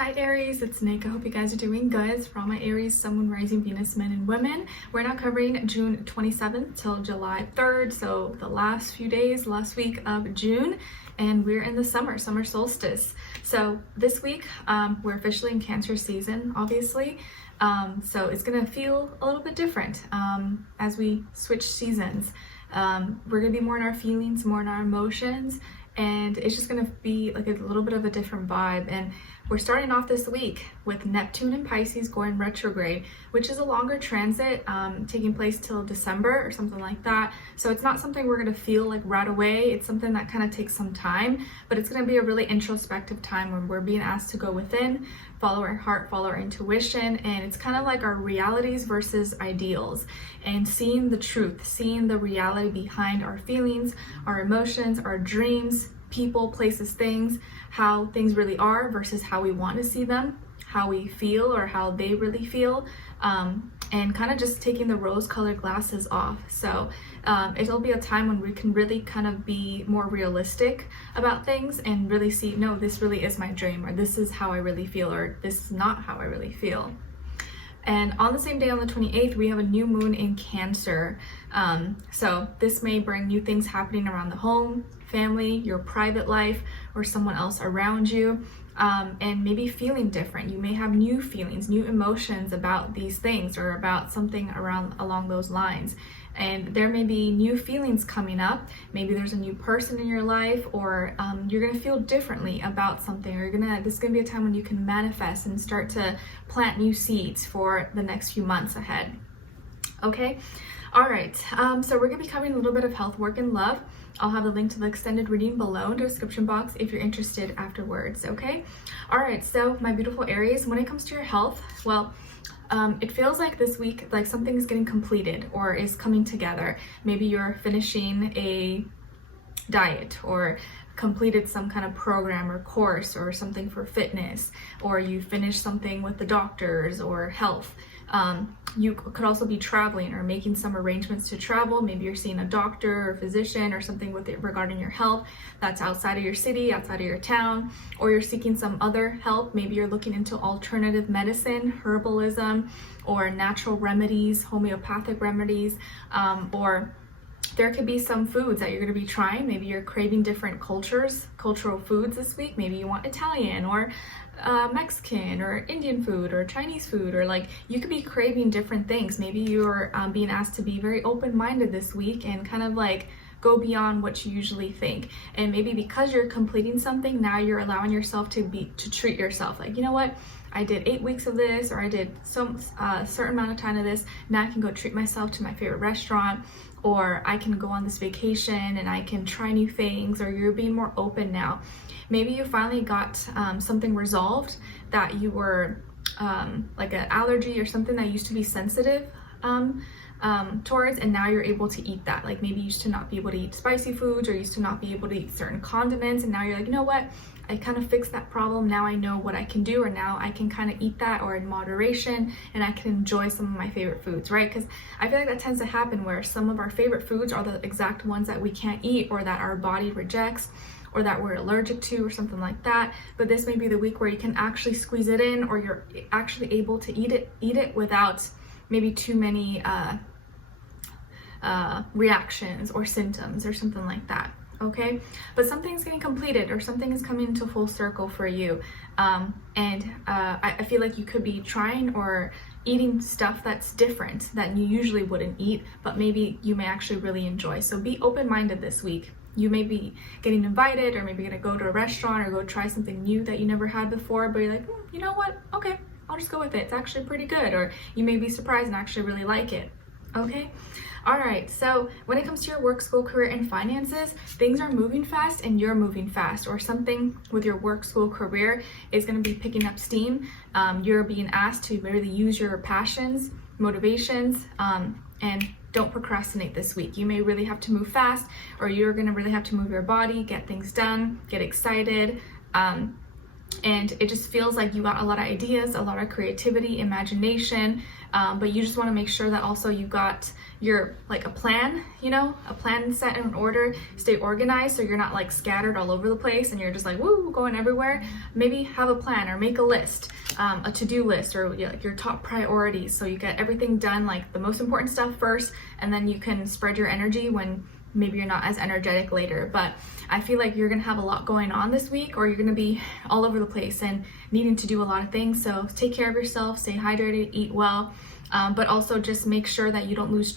Hi Aries, it's Nick. I hope you guys are doing good. For all my Aries, Sun, Moon, Rising, Venus, men and women, we're now covering June 27th till July 3rd, so the last few days, last week of June, and we're in the summer solstice. So this week, we're officially in Cancer season, obviously. So it's gonna feel a little bit different as we switch seasons. We're gonna be more in our feelings, more in our emotions, and it's just gonna be like a little bit of a different vibe. And we're starting off this week with Neptune and Pisces going retrograde, which is a longer transit, taking place till December or something like that. So it's not something we're gonna feel like right away. It's something that kind of takes some time, but it's gonna be a really introspective time when we're being asked to go within, follow our heart, follow our intuition, and it's kind of like our realities versus ideals, and seeing the truth, seeing the reality behind our feelings, our emotions, our dreams, people, places, things, how things really are versus how we want to see them, how we feel or how they really feel, and kind of just taking the rose-colored glasses off. So it'll be a time when we can really kind of be more realistic about things and really see, no, this really is my dream, or this is how I really feel, or this is not how I really feel. And on the same day, on the 28th, we have a new moon in Cancer. So this may bring new things happening around the home, family, your private life, or someone else around you, and maybe feeling different. You may have new feelings, new emotions about these things or about something along those lines. And there may be new feelings coming up. Maybe there's a new person in your life, or you're gonna feel differently about something, or this is gonna be a time when you can manifest and start to plant new seeds for the next few months ahead. Okay, all right, so we're gonna be covering a little bit of health, work, and love. I'll have the link to the extended reading below in the description box if you're interested afterwards, okay? All right, so my beautiful Aries, when it comes to your health, well, it feels like this week, like something is getting completed or is coming together. Maybe you're finishing a diet or completed some kind of program or course or something for fitness, or you finished something with the doctors or health. You could also be traveling or making some arrangements to travel. Maybe you're seeing a doctor or physician or something with it regarding your health that's outside of your city, outside of your town, or you're seeking some other help. Maybe you're looking into alternative medicine, herbalism, or natural remedies, homeopathic remedies, or there could be some foods that you're going to be trying. Maybe you're craving different cultural foods this week. Maybe you want Italian or Mexican or Indian food or Chinese food, or like you could be craving different things. Maybe you're being asked to be very open-minded this week and kind of like go beyond what you usually think. And maybe because you're completing something, now you're allowing yourself to treat yourself. Like, you know what? I did 8 weeks of this, or I did some certain amount of time of this. Now I can go treat myself to my favorite restaurant, or I can go on this vacation and I can try new things, or you're being more open now. Maybe you finally got something resolved that you were like an allergy or something that used to be sensitive towards, and now you're able to eat that. Like maybe you used to not be able to eat spicy foods, or used to not be able to eat certain condiments, and now you're like, you know what? I kind of fixed that problem. Now I know what I can do, or now I can kind of eat that, or in moderation, and I can enjoy some of my favorite foods, right? Because I feel like that tends to happen where some of our favorite foods are the exact ones that we can't eat, or that our body rejects, or that we're allergic to, or something like that. But this may be the week where you can actually squeeze it in, or you're actually able to eat it without maybe too many reactions or symptoms or something like that. Okay, but something's getting completed, or something is coming into full circle for you, and I feel like you could be trying or eating stuff that's different that you usually wouldn't eat, but maybe you may actually really enjoy. So be open-minded this week. You may be getting invited, or maybe gonna go to a restaurant or go try something new that you never had before, but you're like, you know what, okay, I'll just go with it, it's actually pretty good. Or you may be surprised and actually really like it. Okay, all right, so when it comes to your work, school, career, and finances, things are moving fast and you're moving fast, or something with your work, school, career is going to be picking up steam. You're being asked to really use your passions, motivations, and don't procrastinate this week. You may really have to move fast, or you're going to really have to move your body, get things done, get excited, and it just feels like you got a lot of ideas, a lot of creativity, imagination, but you just want to make sure that also you got your like a plan, a plan set in order, stay organized so you're not like scattered all over the place and you're just like woo going everywhere. Maybe have a plan or make a list, a to-do list, or like your top priorities, so you get everything done, like the most important stuff first, and then you can spread your energy when maybe you're not as energetic later. But I feel like you're gonna have a lot going on this week, or you're gonna be all over the place and needing to do a lot of things. So take care of yourself, stay hydrated, eat well, but also just make sure that you don't lose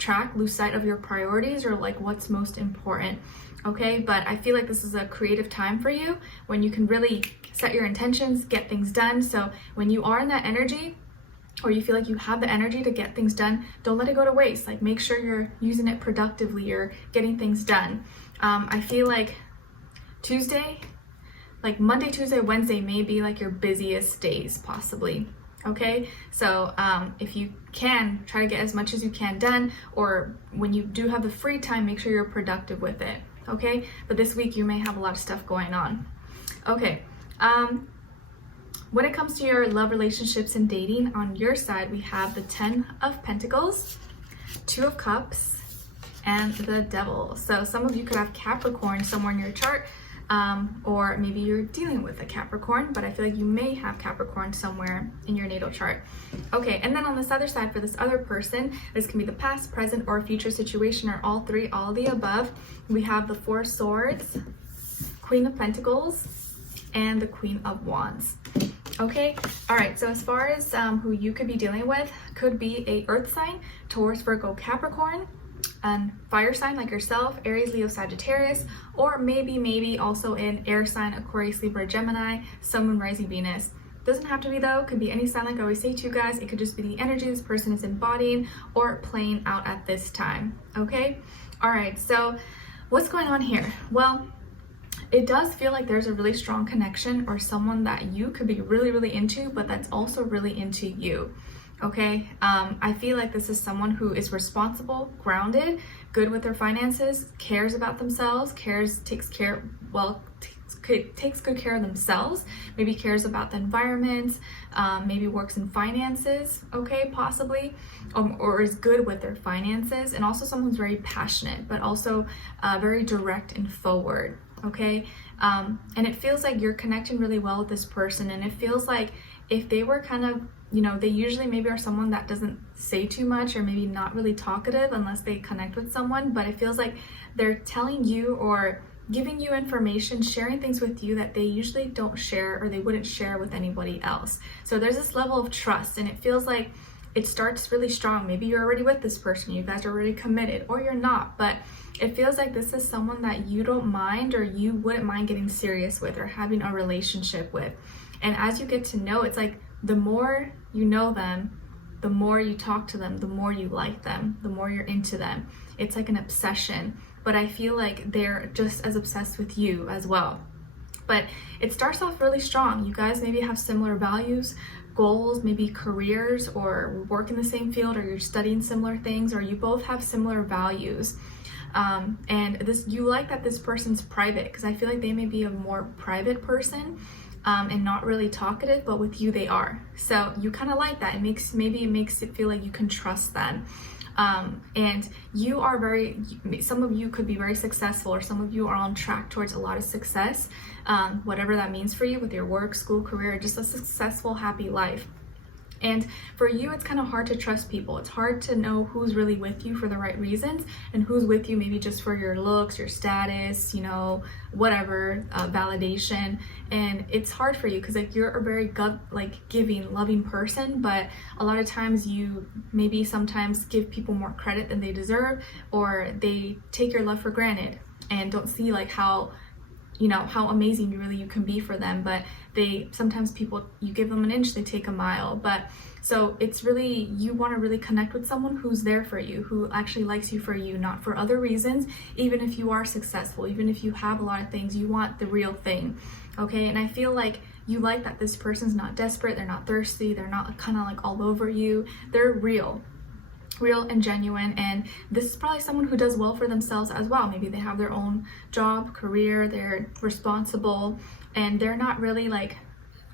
sight of your priorities or like what's most important. Okay, but I feel like this is a creative time for you when you can really set your intentions, get things done. So when you are in that energy, or you feel like you have the energy to get things done, don't let it go to waste. Like make sure you're using it productively or getting things done. I feel like Tuesday, like Monday, Tuesday, Wednesday may be like your busiest days possibly. Okay, so if you can, try to get as much as you can done, or when you do have the free time, make sure you're productive with it. Okay, but this week you may have a lot of stuff going on. Okay, when it comes to your love, relationships, and dating, on your side, we have the 10 of Pentacles, 2 of Cups, and the Devil. So some of you could have Capricorn somewhere in your chart, or maybe you're dealing with a Capricorn, but I feel like you may have Capricorn somewhere in your natal chart. Okay, and then on this other side, for this other person, this can be the past, present, or future situation, or all three, all of the above. We have the 4 Swords, Queen of Pentacles, and the Queen of Wands. Okay, all right, so as far as who you could be dealing with, could be a earth sign, Taurus, Virgo, Capricorn, and fire sign like yourself, Aries, Leo, Sagittarius, or maybe also an air sign, Aquarius, Libra, Gemini, Sun, Moon, Rising, Venus. Doesn't have to be though, could be any sign like I always say to you guys. It could just be the energy this person is embodying or playing out at this time. Okay, all right, so what's going on here? Well, it does feel like there's a really strong connection, or someone that you could be really into, but that's also really into you. Okay, I feel like this is someone who is responsible, grounded, good with their finances, cares about themselves, takes good care of themselves, maybe cares about the environment, maybe works in finances, okay, possibly, or is good with their finances, and also someone who's very passionate, but also very direct and forward. Okay, and it feels like you're connecting really well with this person, and it feels like if they were kind of, they usually maybe are someone that doesn't say too much, or maybe not really talkative unless they connect with someone, but it feels like they're telling you or giving you information, sharing things with you that they usually don't share, or they wouldn't share with anybody else. So there's this level of trust, and it feels like it starts really strong. Maybe you're already with this person, you guys are already committed, or you're not, but it feels like this is someone that you don't mind, or you wouldn't mind getting serious with, or having a relationship with. And as you get to know, it's like the more you know them, the more you talk to them, the more you like them, the more you're into them. It's like an obsession, but I feel like they're just as obsessed with you as well. But it starts off really strong. You guys maybe have similar values, goals, maybe careers, or work in the same field, or you're studying similar things, or you both have similar values. And you like that this person's private, because I feel like they may be a more private person, and not really talkative, but with you they are. So you kind of like that. It makes it feel like you can trust them. And you are some of you could be very successful, or some of you are on track towards a lot of success, whatever that means for you with your work, school, career, just a successful, happy life. And for you, it's kind of hard to trust people. It's hard to know who's really with you for the right reasons, and who's with you maybe just for your looks, your status, whatever, validation. And it's hard for you because like you're a very giving, loving person, but a lot of times you maybe sometimes give people more credit than they deserve, or they take your love for granted and don't see like how amazing you can be for them. But sometimes you give them an inch, they take a mile. But so it's really, you want to really connect with someone who's there for you, who actually likes you for you, not for other reasons. Even if you are successful, even if you have a lot of things, you want the real thing. Okay, and I feel like you like that this person's not desperate, they're not thirsty, they're not kind of like all over you. They're real and genuine, and this is probably someone who does well for themselves as well. Maybe they have their own job, career, they're responsible, and they're not really like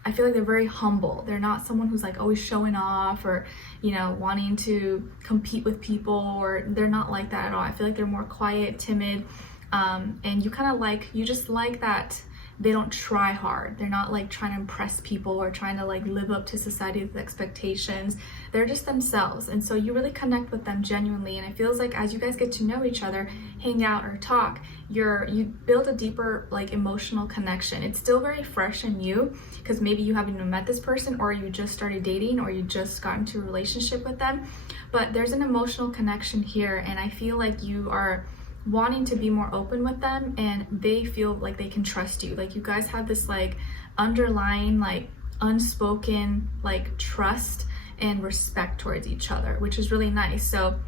I feel like they're very humble. They're not someone who's like always showing off or, you know, wanting to compete with people, or they're not like that at all. I feel like they're more quiet, timid, and you just like that they don't try hard. They're not like trying to impress people or trying to like live up to society's expectations. They're just themselves. And so you really connect with them genuinely. And it feels like as you guys get to know each other, hang out or talk, you build a deeper like emotional connection. It's still very fresh in you because maybe you haven't even met this person, or you just started dating, or you just got into a relationship with them. But there's an emotional connection here, and I feel like you are wanting to be more open with them, and they feel like they can trust you. Like you guys have this like underlying like unspoken like trust and respect towards each other, which is really nice. So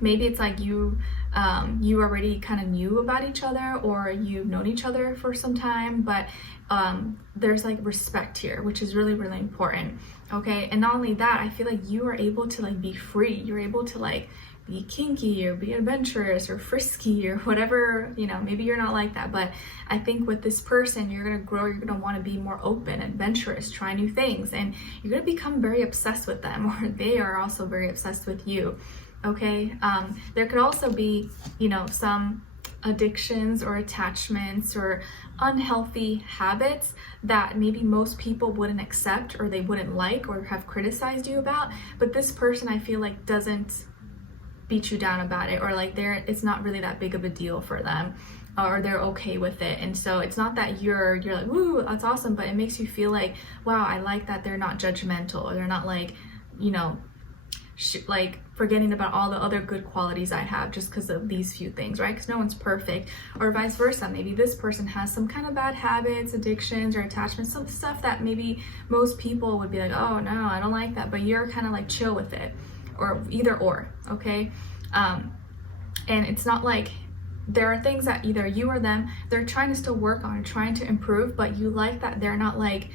maybe it's like you already kind of knew about each other, or you've known each other for some time, but there's like respect here, which is really, really important. Okay. And not only that, I feel like you are able to like be free. You're able to like be kinky or be adventurous or frisky or whatever, you know, maybe you're not like that, but I think with this person, you're going to grow, you're going to want to be more open, adventurous, try new things, and you're going to become very obsessed with them, or they are also very obsessed with you. Okay. There could also be, you know, some addictions or attachments or unhealthy habits that maybe most people wouldn't accept, or they wouldn't like, or have criticized you about, but this person I feel like doesn't beat you down about it, or like it's not really that big of a deal for them, or they're okay with it. And so it's not that you're like, woo, that's awesome, but it makes you feel like, wow, I like that they're not judgmental, or they're not like, you know, like forgetting about all the other good qualities I have just because of these few things, right? Because no one's perfect. Or vice versa, maybe this person has some kind of bad habits, addictions, or attachments, some stuff that maybe most people would be like, oh no, I don't like that, but you're kind of like chill with it, or either or. Okay. And it's not like there are things that either you or them, they're trying to still work on, trying to improve, but you like that they're not like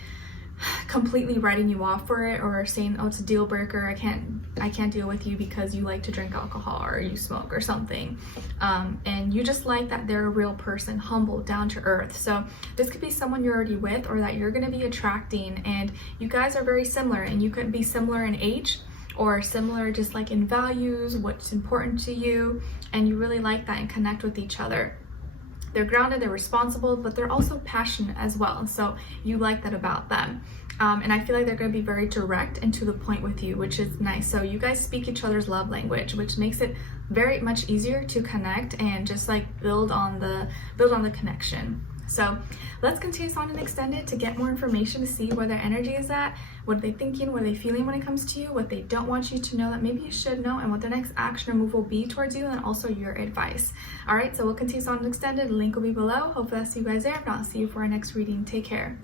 completely writing you off for it, or saying, oh, it's a deal breaker, I can't deal with you because you like to drink alcohol or you smoke or something. And you just like that they're a real person, humble, down to earth. So this could be someone you're already with, or that you're going to be attracting, and you guys are very similar, and you could be similar in age, or similar just like in values, what's important to you, and you really like that and connect with each other. They're grounded, they're responsible, but they're also passionate as well. So you like that about them. And I feel like they're going to be very direct and to the point with you, which is nice. So you guys speak each other's love language, which makes it very much easier to connect and just like build on the connection. So let's continue on and extend it to get more information, to see where their energy is at, what are they thinking, what are they feeling when it comes to you, what they don't want you to know that maybe you should know, and what their next action or move will be towards you, and also your advice. All right, so we'll continue on and extend it. The link will be below. Hopefully I'll see you guys there. If not, I'll see you for our next reading. Take care.